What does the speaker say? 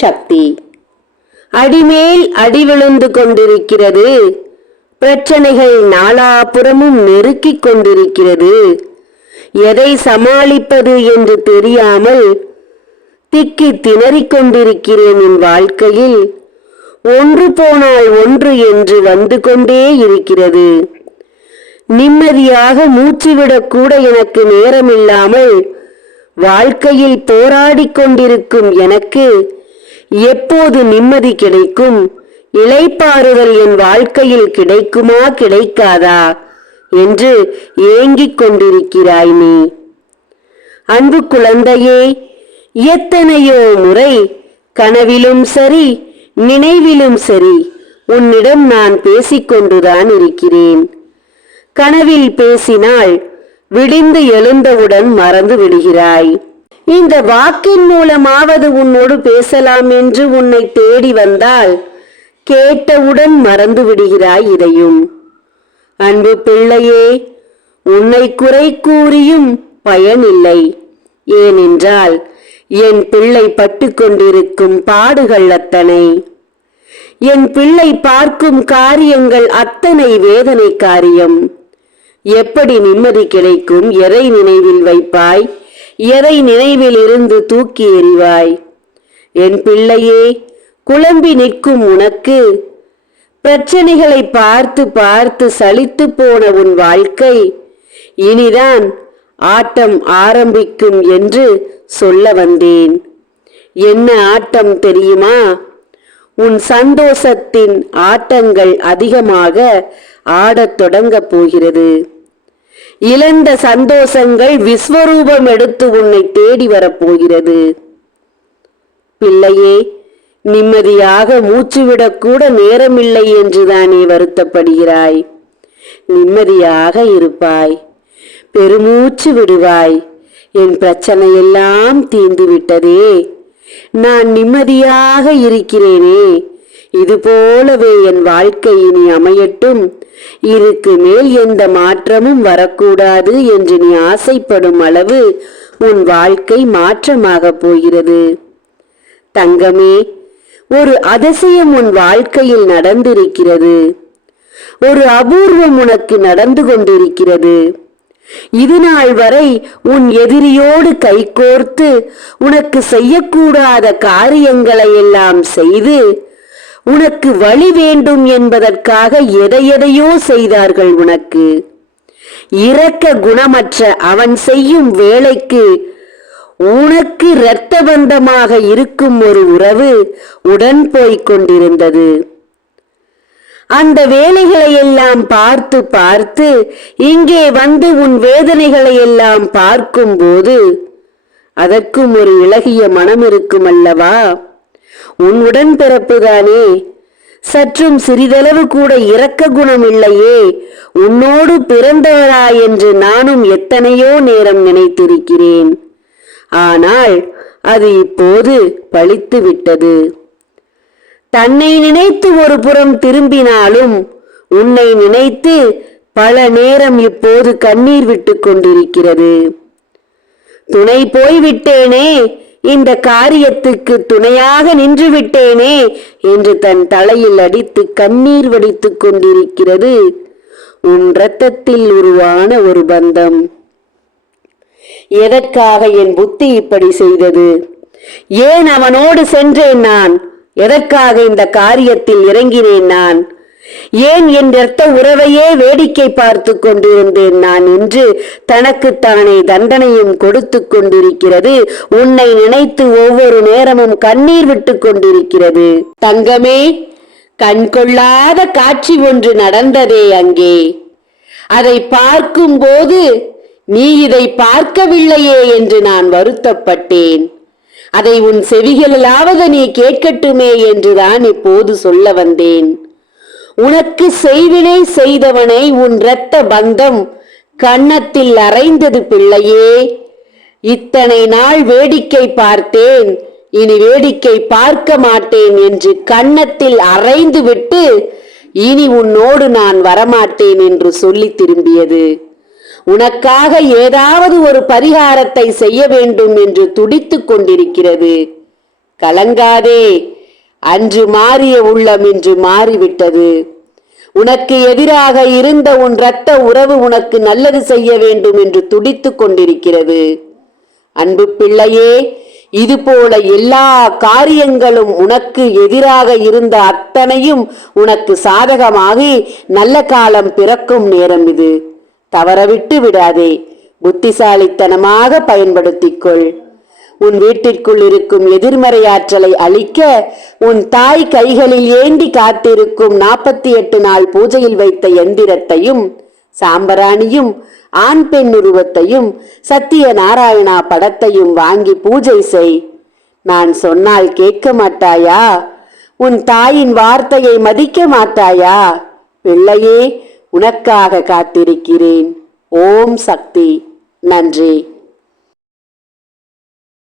சக்தி. அடிமேல் அடி விழுந்து கொண்டிருக்கிறது. பிரச்சனைகள் நாலாபுறமும் நெருக்கிக் கொண்டிருக்கிறது. எதை சமாளிப்பது என்று தெரியாமல் திக்கி திணறிக் கொண்டிருக்கிறேன். என் வாழ்க்கையில் ஒன்று போனால் ஒன்று என்று வந்து கொண்டே இருக்கிறது. நிம்மதியாக மூச்சுவிடக் கூட எனக்கு நேரமில்லாமல் வாழ்க்கையில் போராடிக் கொண்டிருக்கும் எனக்கு எப்போது நிம்மதி கிடைக்கும்? இளைப்பாறுதல் என் வாழ்க்கையில் கிடைக்குமா கிடைக்காதா என்று ஏங்கிக் கொண்டிருக்கிறாய் நீ. அன்பு குழந்தையே, எத்தனையோ முறை கனவிலும் சரி நினைவிலும் சரி உன்னிடம் நான் பேசிக்கொண்டுதான் இருக்கிறேன். கனவில் பேசினால் விடிந்து எழுந்தவுடன் மறந்து விடுகிறாய். இந்த வாக்கின் மூலமாவது உன்னோடு பேசலாம் என்று உன்னை தேடி வந்தால் கேட்டவுடன் மறந்து விடுகிறாய் இதையும். அன்பு பிள்ளையே, உன்னை குறை கூறியும் பயனில்லை. ஏனென்றால் என் பிள்ளை பட்டு கொண்டிருக்கும் பாடுகள் அத்தனை, என் பிள்ளை பார்க்கும் காரியங்கள் அத்தனை வேதனை காரியம். எப்படி நிம்மதி கிடைக்கும்? எதை நினைவில் வைப்பாய்? எதை நினைவில் இருந்து தூக்கி எறிவாய்? என் பிள்ளையே, குழம்பி நிற்கும் உனக்கு பிரச்சனைகளை பார்த்து பார்த்து சலித்து போன உன் வாழ்க்கை இனிதான் ஆட்டம் ஆரம்பிக்கும் என்று சொல்ல வந்தேன். என்ன ஆட்டம் தெரியுமா? உன் சந்தோஷத்தின் ஆட்டங்கள் அதிகமாக ஆடத் தொடங்க போகிறது. இழந்த சந்தோஷங்கள் விஸ்வரூபம் எடுத்து உன்னை தேடி வரப்போகிறது. பிள்ளையே, நிம்மதியாக மூச்சுவிடக்கூட நேரமில்லை என்றுதானே வருத்தப்படுகிறாய். நிம்மதியாக இருப்பாய், பெருமூச்சு விடுவாய். என் பிரச்சனையெல்லாம் தீர்ந்து விட்டதே, நான் நிம்மதியாக இருக்கிறேனே, இது போலவே என் வாழ்க்கை இனி அமையட்டும், இதுக்கு மேல் எந்த மாற்றமும் வரக்கூடாது என்று நீ ஆசைப்படும் அளவு உன் வாழ்க்கை மாற்றமாக போகிறது. தங்கமே, ஒரு அதிசயம் உன் வாழ்க்கையில் நடந்திருக்கிறது. ஒரு அபூர்வம் உனக்கு நடந்து கொண்டிருக்கிறது. இதுநாள் வரை உன் எதிரியோடு கைகோர்த்து உனக்கு செய்யக்கூடாத காரியங்களை எல்லாம் செய்து உனக்கு வழி வேண்டும் என்பதற்காக எதையெதையோ செய்தார்கள். உனக்கு இரக்க குணமற்ற அவன் செய்யும் வேலைக்கு உனக்கு இரத்த பந்தமாக இருக்கும் ஒரு உறவு உடன் போய்க் கொண்டிருந்தது. அந்த வேலைகளை எல்லாம் பார்த்து பார்த்து இங்கே வந்து உன் வேதனைகளை எல்லாம் பார்க்கும் போது அதற்கும் ஒரு இளகிய மனம் இருக்கும் அல்லவா? உன் உடன் பிறப்புதானே, சற்றும் சிறிதளவு கூட இரக்க குணம் இல்லையே, உன்னோடு பிறந்தவரா என்று நானும் எத்தனையோ நேரம் நினைத்திருக்கிறேன். ஆனால் அது இப்போது பலித்து விட்டது. தன்னை நினைத்து ஒரு புறம் திரும்பினாலும் உன்னை நினைத்து பல நேரம் இப்போது கண்ணீர் விட்டு கொண்டிருக்கிறது. துணை போய்விட்டேனே, இந்த காரியத்துக்கு துணையாக நின்று விட்டேனே என்று தன் தலையில் அடித்து கண்ணீர் வடித்துக் கொண்டிருக்கிறது உன் இரத்தத்தில் உருவான ஒரு பந்தம். எதற்காக என் புத்தி இப்படி செய்தது? ஏன் அவனோடு சென்றேன் நான்? எதற்காக இந்த காரியத்தில் இறங்கினேன் நான்? ஏன் என் இரத்த உறவையே வேடிக்கை பார்த்து கொண்டிருந்தேன் நான் என்று தனக்குத்தானே தண்டனையும் கொடுத்து கொண்டிருக்கிறது. உன்னை நினைத்து ஒவ்வொரு நேரமும் கண்ணீர் விட்டு கொண்டிருக்கிறது. தங்கமே, கண்கொள்ளாத காட்சி ஒன்று நடந்ததே அங்கே. அதை பார்க்கும் போது நீ இதை பார்க்கவில்லையே என்று நான் வருத்தப்பட்டேன். அதை உன் செவிகளாவது நீ கேட்கட்டுமே என்றுதான் இப்போது சொல்ல வந்தேன். உனக்கு செய்வினை செய்தவனை உன் இரத்த பந்தம் கன்னத்தில் அறைந்தது பிள்ளையே. இத்தனை நாள் வேடிக்கை பார்த்தேன், இனி வேடிக்கை பார்க்க மாட்டேன் என்று கன்னத்தில் அறைந்து விட்டு இனி உன்னோடு நான் வரமாட்டேன் என்று சொல்லி திரும்பியது. உனக்காக ஏதாவது ஒரு பரிகாரத்தை செய்ய வேண்டும் என்று துடித்துக் கொண்டிருக்கிறது. கலங்காதே. அன்று மாறிய உள்ளம் இன்று மாறிவிட்டது. உனக்கு எதிராக இருந்த உன் இரத்த உறவு உனக்கு நல்லது செய்ய வேண்டும் என்று துடித்துக் கொண்டிருக்கிறது. அன்பு பிள்ளையே, இதுபோல எல்லா காரியங்களும் உனக்கு எதிராக இருந்த அத்தனையும் உனக்கு சாதகமாகி நல்ல காலம் பிறக்கும் நேரம் இது. தவறவிட்டு விடாதே. புத்திசாலித்தனமாக பயன்படுத்திக்கொள். உன் வீட்டிற்குள் இருக்கும் எதிர்மறை ஆற்றலை அழிக்க உன் தாய் கைகளில் ஏந்தி காத்திருக்கும் 48 நாள் பூஜையில் வைத்த எந்திரத்தையும் சாம்பராணியும் ஆண் பெண் உருவத்தையும் சத்திய நாராயணா படத்தையும் வாங்கி பூஜை செய். நான் சொன்னால் கேட்க மாட்டாயா? உன் தாயின் வார்த்தையை மதிக்க மாட்டாயா? பிள்ளையே, உனக்காக காத்திருக்கிறேன். ஓம் சக்தி. நன்றி.